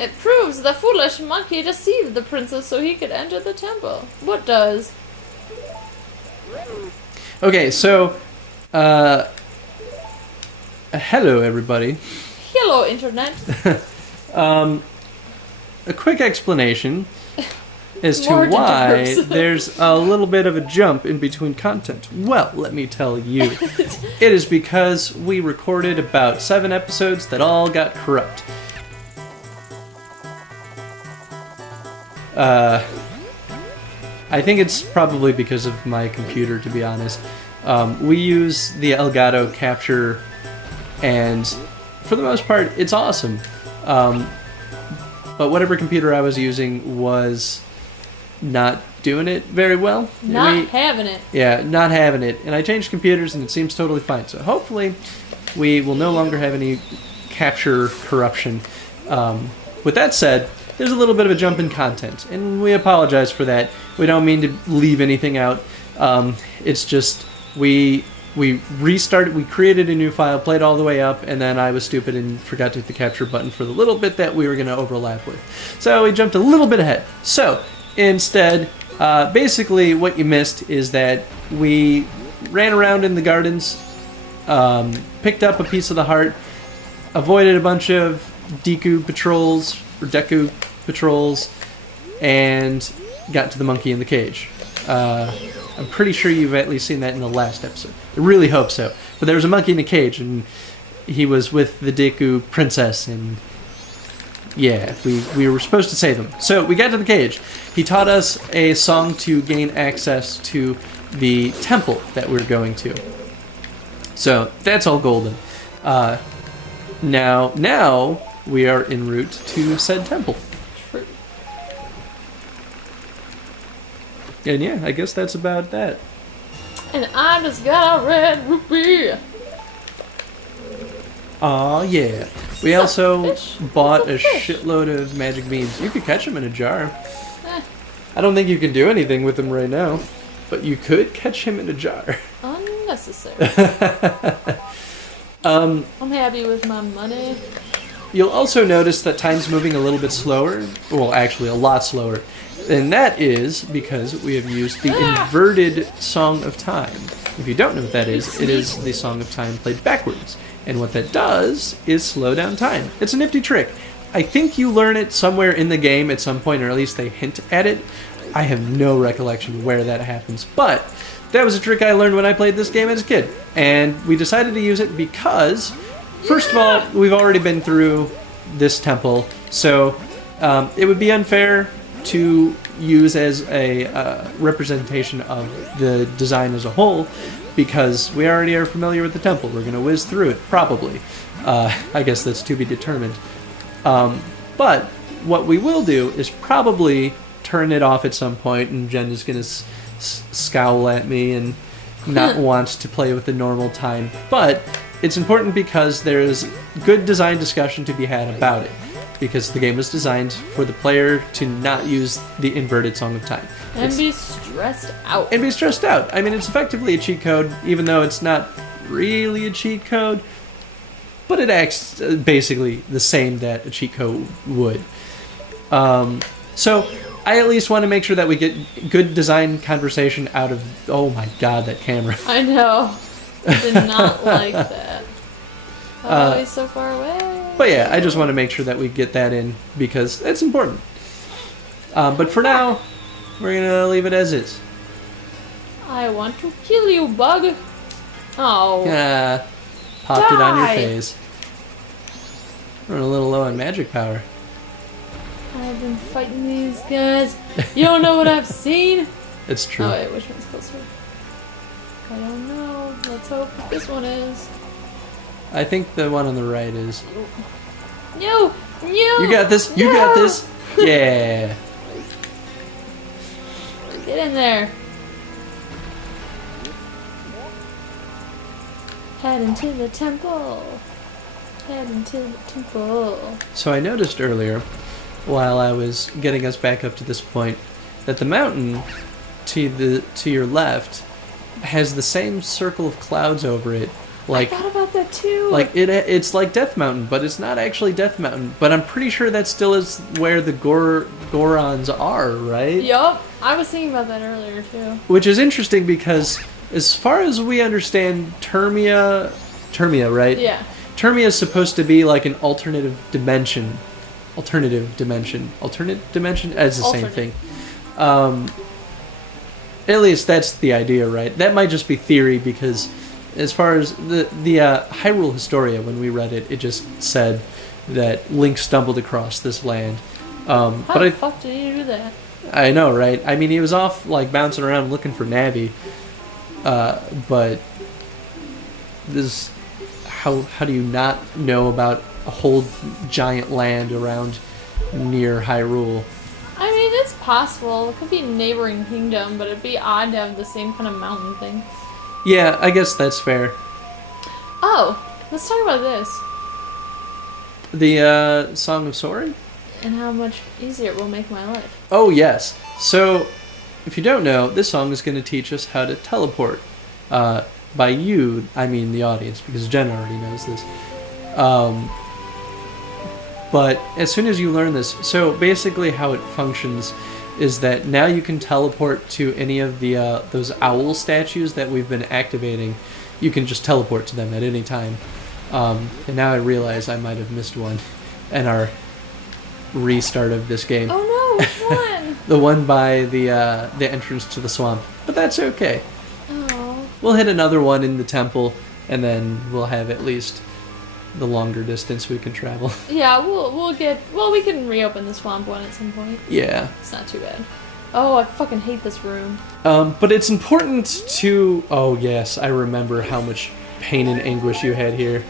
It proves the foolish monkey deceived the princess so he could enter the temple. What does? Okay, so, hello everybody. Hello, Internet. A quick explanation as to More why disturbs. there's a little bit of a jump in between content. Well, let me tell you. It is because we recorded about 7 episodes that all got corrupt. I think it's probably because of my computer, to be honest. We use the Elgato capture, and for the most part, it's awesome. But whatever computer I was using was not doing it very well. Not having it. Yeah, not having it. And I changed computers, and it seems totally fine. So hopefully, we will no longer have any capture corruption. With that said, there's a little bit of a jump in content, and we apologize for that. We don't mean to leave anything out. It's just we restarted, we created a new file, played all the way up, and then I was stupid and forgot to hit the capture button for the little bit that we were going to overlap with. So we jumped a little bit ahead. So instead, basically what you missed is that we ran around in the gardens, picked up a piece of the heart, avoided a bunch of Deku patrols, and got to the monkey in the cage. I'm pretty sure you've at least seen that in the last episode. I really hope so. But there was a monkey in a cage, and he was with the Deku princess, and yeah, we were supposed to save him. So we got to the cage. He taught us a song to gain access to the temple that we're going to. So that's all golden. Now we are en route to said temple. True. And yeah, I guess that's about that. And I just got a red rupee. Aw, yeah. We It's a also fish. bought a It's a fish. shitload of magic beans. You could catch them in a jar. Eh, I don't think you can do anything with them right now, but you could catch him in a jar. unnecessary. I'm happy with my money. You'll also notice that time's moving a little bit slower. Well, actually, a lot slower. And that is because we have used the inverted Song of Time. If you don't know what that is, it is the Song of Time played backwards. And what that does is slow down time. It's a nifty trick. I think you learn it somewhere in the game at some point, or at least they hint at it. I have no recollection where that happens. But that was a trick I learned when I played this game as a kid. And we decided to use it because, first of all, we've already been through this temple. So it would be unfair to use as a representation of the design as a whole, because we already are familiar with the temple. We're going to whiz through it, probably. I guess that's to be determined. But what we will do is probably turn it off at some point, and Jen is going to scowl at me and not want to play with the normal time. But it's important because there's good design discussion to be had about it, because the game was designed for the player to not use the inverted Song of Time. And be stressed out. And be stressed out. I mean, it's effectively a cheat code, even though it's not really a cheat code, but it acts basically the same that a cheat code would. So I at least want to make sure that we get good design conversation out of... Oh my god, that camera. I know. I did not like that. Oh, he's so far away. But yeah, I just want to make sure that we get that in, because it's important. But for now, we're going to leave it as is. I want to kill you, bug. Oh. Popped it on your Die. face. We're a little low on magic power. I've been fighting these guys. You don't know what I've seen? It's true. Oh, wait, which one's closer? I don't know. Let's hope this one is. I think the one on the right is. No! No! You got this! You No! got this! Yeah! Get in there. Head into the temple. Head into the temple. So I noticed earlier, while I was getting us back up to this point, that the mountain to your left has the same circle of clouds over it Like, I thought about that too. like it's like Death Mountain, but it's not actually Death Mountain. But I'm pretty sure that still is where the Gorons are, right? Yup. I was thinking about that earlier too. Which is interesting because, as far as we understand, Termia, right? Yeah. Termia is supposed to be like an alternative dimension. Alternate dimension. It's the same Alternate. thing. At least that's the idea, right? That might just be theory because, as far as the Hyrule Historia, when we read it, it just said that Link stumbled across this land. How But the fuck did you do that? I know, right? I mean, he was off like bouncing around looking for Navi. But this, how do you not know about a whole giant land around near Hyrule? I mean, it's possible. It could be a neighboring kingdom, but it'd be odd to have the same kind of mountain thing. Yeah, I guess that's fair. Oh, let's talk about this. The Song of Soaring? And how much easier it will make my life. Oh, yes. So, if you don't know, this song is going to teach us how to teleport. By you, I mean the audience, because Jen already knows this. But as soon as you learn this, so basically how it functions is that now you can teleport to any of the those owl statues that we've been activating. You can just teleport to them at any time. And now I realize I might have missed one in our restart of this game. Oh no, which one? The one by the entrance to the swamp. But that's okay. Oh. We'll hit another one in the temple, and then we'll have at least the longer distance we can travel. Yeah, we can reopen the swamp one at some point. Yeah. It's not too bad. Oh, I fucking hate this room. But it's important to... Oh, yes, I remember how much pain and anguish you had here.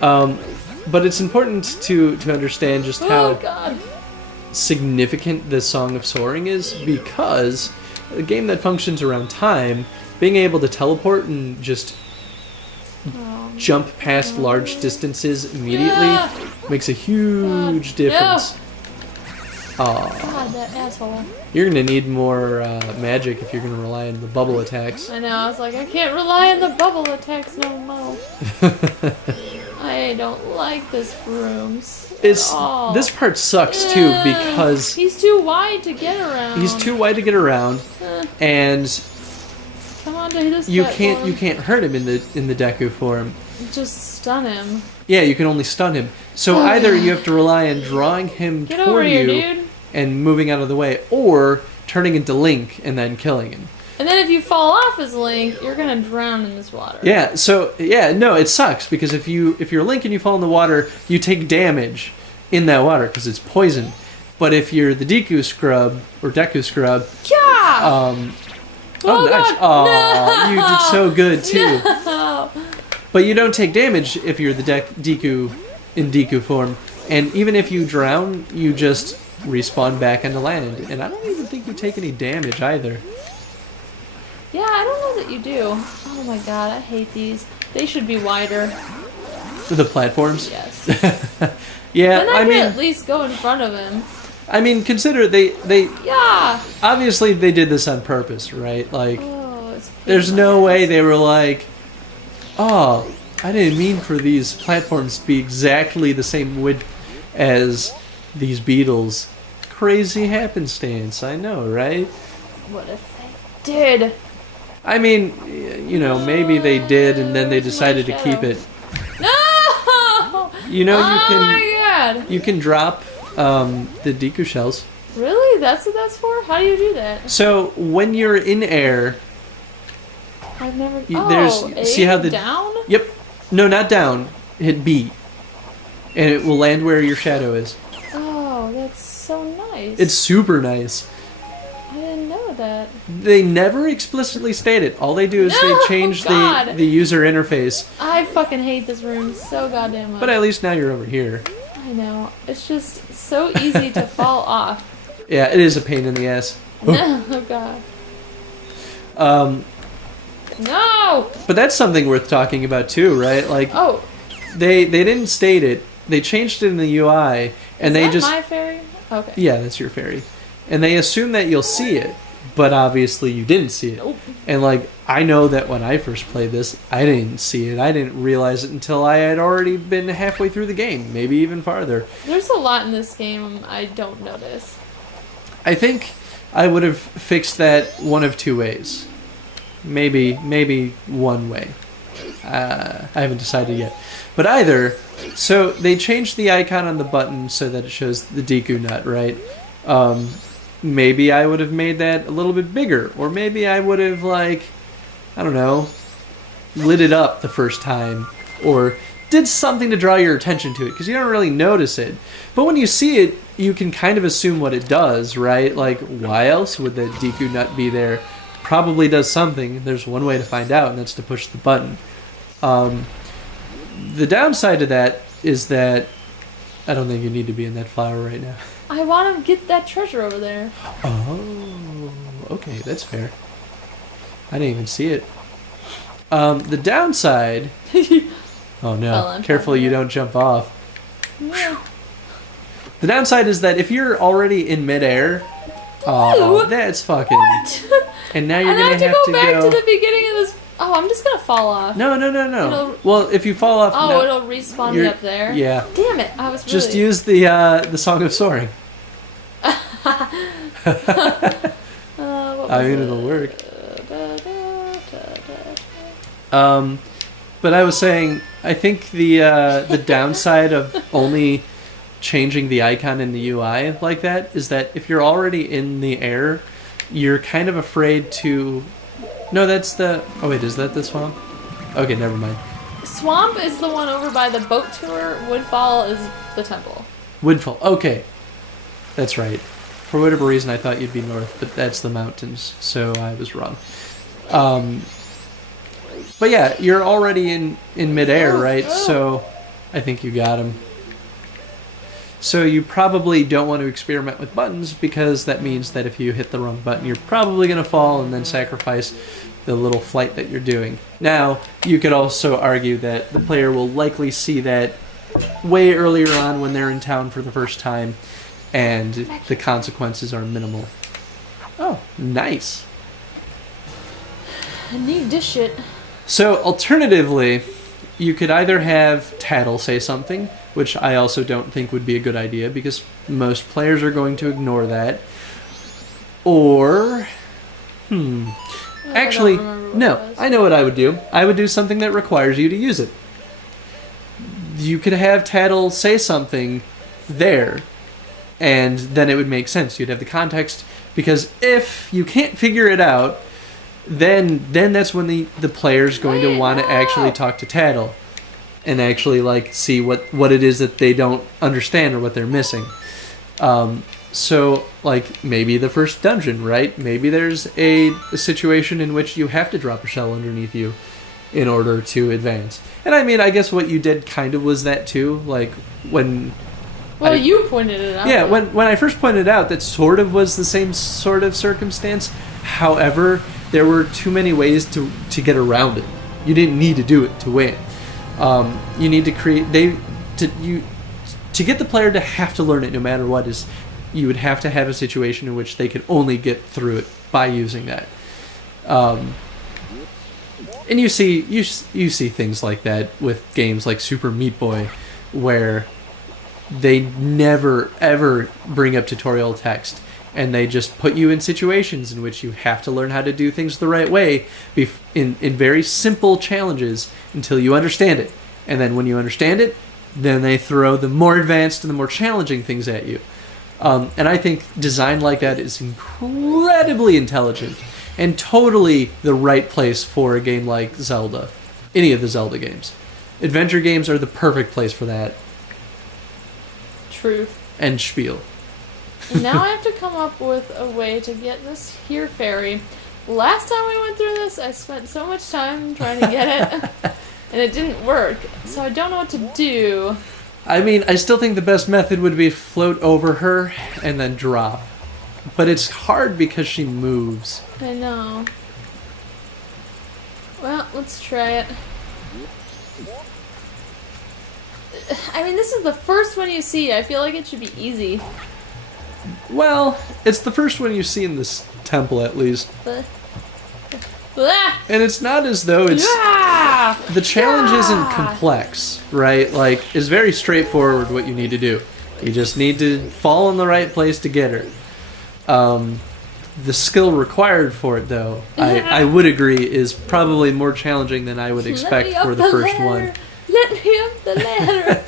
But it's important to understand just Oh how god. significant the Song of Soaring is, because a game that functions around time, being able to teleport and just jump past large distances immediately makes a huge difference. Aw. God, that asshole. You're gonna need more magic if you're gonna rely on the bubble attacks. I know, I was like, I can't rely on the bubble attacks no more. I don't like this room at all. This part sucks too because he's too wide to get around. he's too wide to get around, and Come on to this you platform. can't hurt him in the Deku form. Just stun him. Yeah, you can only stun him. So either you have to rely on drawing him Get toward over here, you dude. and moving out of the way, or turning into Link and then killing him. And then if you fall off as Link, you're gonna drown in this water. Yeah, so no, it sucks because if you're Link and you fall in the water, you take damage in that water because it's poison. But if you're the Deku scrub, Yeah! Oh, nice. God, Oh, no! you did so good too. No! But you don't take damage if you're the Deku in Deku form. And even if you drown, you just respawn back into land. And I don't even think you take any damage either. Yeah, I don't know that you do. Oh my god, I hate these. They should be wider. The platforms? Yes. Yeah, Then I I could mean, at least go in front of him. consider they Yeah! obviously they did this on purpose, right? Like, Oh, it's there's pain in no my way ass. they were like, oh, I didn't mean for these platforms to be exactly the same width as these beetles. Crazy happenstance, I know, right? What if they did? I mean, maybe they did and then they decided to keep it. No! You know, Oh my god! you can drop the Deku shells. Really? That's what that's for? How do you do that? So when you're in air, I've never. there's see how the down? Yep. No, not down. Hit B. And it will land where your shadow is. Oh, that's so nice. It's super nice. I didn't know that. They never explicitly state it. All they do is No, they change God. the user interface. I fucking hate this room so goddamn much. But at least now you're over here. I know. It's just so easy to fall off. Yeah, it is a pain in the ass. No, oh god. No! But that's something worth talking about too, right? Like, Oh, they didn't state it. They changed it in the UI, and is they that just my fairy? Okay. yeah, that's your fairy, and they assume that you'll see it, but obviously you didn't see it. Nope. And like, I know that when I first played this, I didn't see it. I didn't realize it until I had already been halfway through the game, maybe even farther. There's a lot in this game I don't notice. I think I would have fixed that one of two ways. Maybe one way. I haven't decided yet. But either, so they changed the icon on the button so that it shows the Deku nut, right? Maybe I would have made that a little bit bigger. Or maybe I would have, like, I don't know, lit it up the first time. Or did something to draw your attention to it, because you don't really notice it. But when you see it, you can kind of assume what it does, right? Like, why else would the Deku nut be there? Probably does something. There's one way to find out, and that's to push the button. The downside to that is that I don't think you need to be in that flower right now. I want to get that treasure over there. Oh, okay, that's fair. I didn't even see it. The downside... Oh no, Well, careful you don't jump off. Yeah. The downside is that if you're already in midair, oh, that's fucking... What? And now you're and I going to have to go back go... to the beginning of this. Oh, I'm just gonna fall off. No. Well, if you fall off... Oh, no, it'll respawn me up there? Yeah. Damn it, I was really... Just use the Song of Soaring. What I was mean, it? it'll work. Da. But I was saying, I think the downside of only changing the icon in the UI like that is that if you're already in the air, you're kind of afraid to... No, that's the... Oh wait, is that the swamp? Okay, never mind. Swamp is the one over by the boat tour. Woodfall is the temple. Woodfall, okay. That's right. For whatever reason, I thought you'd be north, but that's the mountains, so I was wrong. But yeah, you're already in midair, right? So I think you got him. So you probably don't want to experiment with buttons, because that means that if you hit the wrong button, you're probably going to fall and then sacrifice the little flight that you're doing. Now, you could also argue that the player will likely see that way earlier on when they're in town for the first time, and the consequences are minimal. Oh, nice. I need this shit. So, alternatively, you could either have Tattle say something, which I also don't think would be a good idea, because most players are going to ignore that. Or... Actually, no. I know what I would do. I would do something that requires you to use it. You could have Tattle say something there, and then it would make sense. You'd have the context, because if you can't figure it out, then that's when the player's going to want to actually talk to Tattle and actually like see what it is that they don't understand or what they're missing. So like maybe the first dungeon, right? Maybe there's a situation in which you have to drop a shell underneath you in order to advance. And I mean, I guess what you did kind of was that too, like when... Well, you pointed it out. Yeah, when I first pointed out, that sort of was the same sort of circumstance. However, there were too many ways to get around it. You didn't need to do it to win. You need to create... To get the player to have to learn it no matter what is... You would have to have a situation in which they could only get through it by using that. And you see things like that with games like Super Meat Boy, where they never ever bring up tutorial text, and they just put you in situations in which you have to learn how to do things the right way in very simple challenges until you understand it. And then when you understand it, then they throw the more advanced and the more challenging things at you. And I think design like that is incredibly intelligent and totally the right place for a game like Zelda. Any of the Zelda games. Adventure games are the perfect place for that. Truth. And spiel. And now I have to come up with a way to get this here fairy. Last time we went through this, I spent so much time trying to get it, and it didn't work. So I don't know what to do. I mean, I still think the best method would be float over her and then drop. But it's hard because she moves. I know. Well, let's try it. I mean, this is the first one you see. I feel like it should be easy. Well, it's the first one you see in this temple at least. Ah! And it's not as though it's... Ah! The challenge isn't Ah! complex, right? Like, it's very straightforward what you need to do. You just need to fall in the right place to get her. The skill required for it, though, I would agree, is probably more challenging than I would expect for the first one. Let me up the ladder!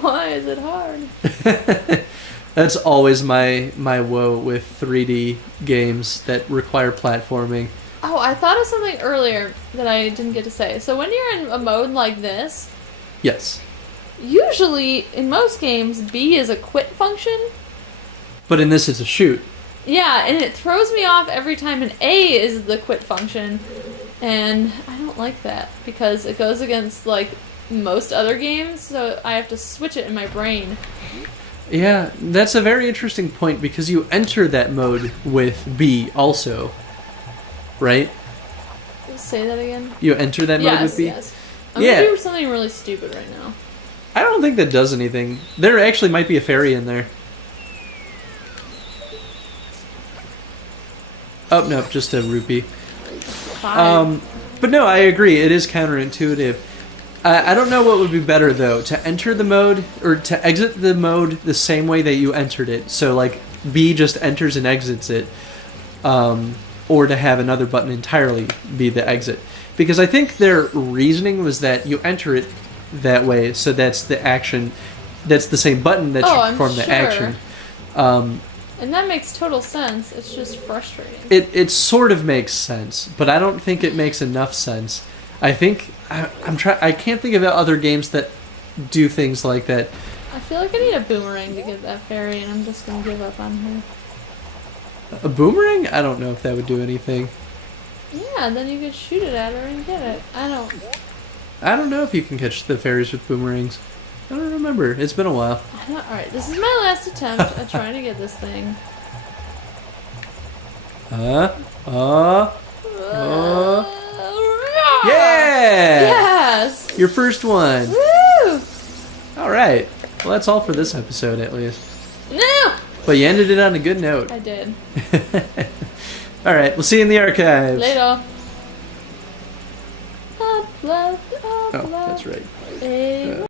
Why is it hard? That's always my woe with 3D games that require platforming. Oh, I thought of something earlier that I didn't get to say. So when you're in a mode like this, Yes. usually in most games B is a quit function. But in this, it's a shoot. Yeah, and it throws me off every time an A is the quit function. And I don't like that because it goes against like most other games, so I have to switch it in my brain. Yeah, that's a very interesting point because you enter that mode with B also, right? Say that again? You enter that mode with B? Yes. I'm Yeah. gonna do something really stupid right now. I don't think that does anything. There actually might be a fairy in there. Oh, no, just a rupee. 5. But no, I agree. It is counterintuitive. I don't know what would be better, though. To enter the mode, or to exit the mode the same way that you entered it. So, like, B just enters and exits it. Or to have another button entirely be the exit. Because I think their reasoning was that you enter it that way, so that's the action. That's the same button that should perform the action. And that makes total sense. It's just frustrating. It sort of makes sense, but I don't think it makes enough sense. I think I can't think of other games that do things like that. I feel like I need a boomerang to get that fairy, and I'm just gonna give up on her. A boomerang? I don't know if that would do anything. Yeah, then you could shoot it at her and get it. I don't know if you can catch the fairies with boomerangs. I don't remember. It's been a while. Alright, this is my last attempt at trying to get this thing. Yeah! Yes! Your first one. Woo! Alright. Well, that's all for this episode, at least. No! But you ended it on a good note. I did. Alright, we'll see you in the archives. Later. Up left, Oh, that's right. A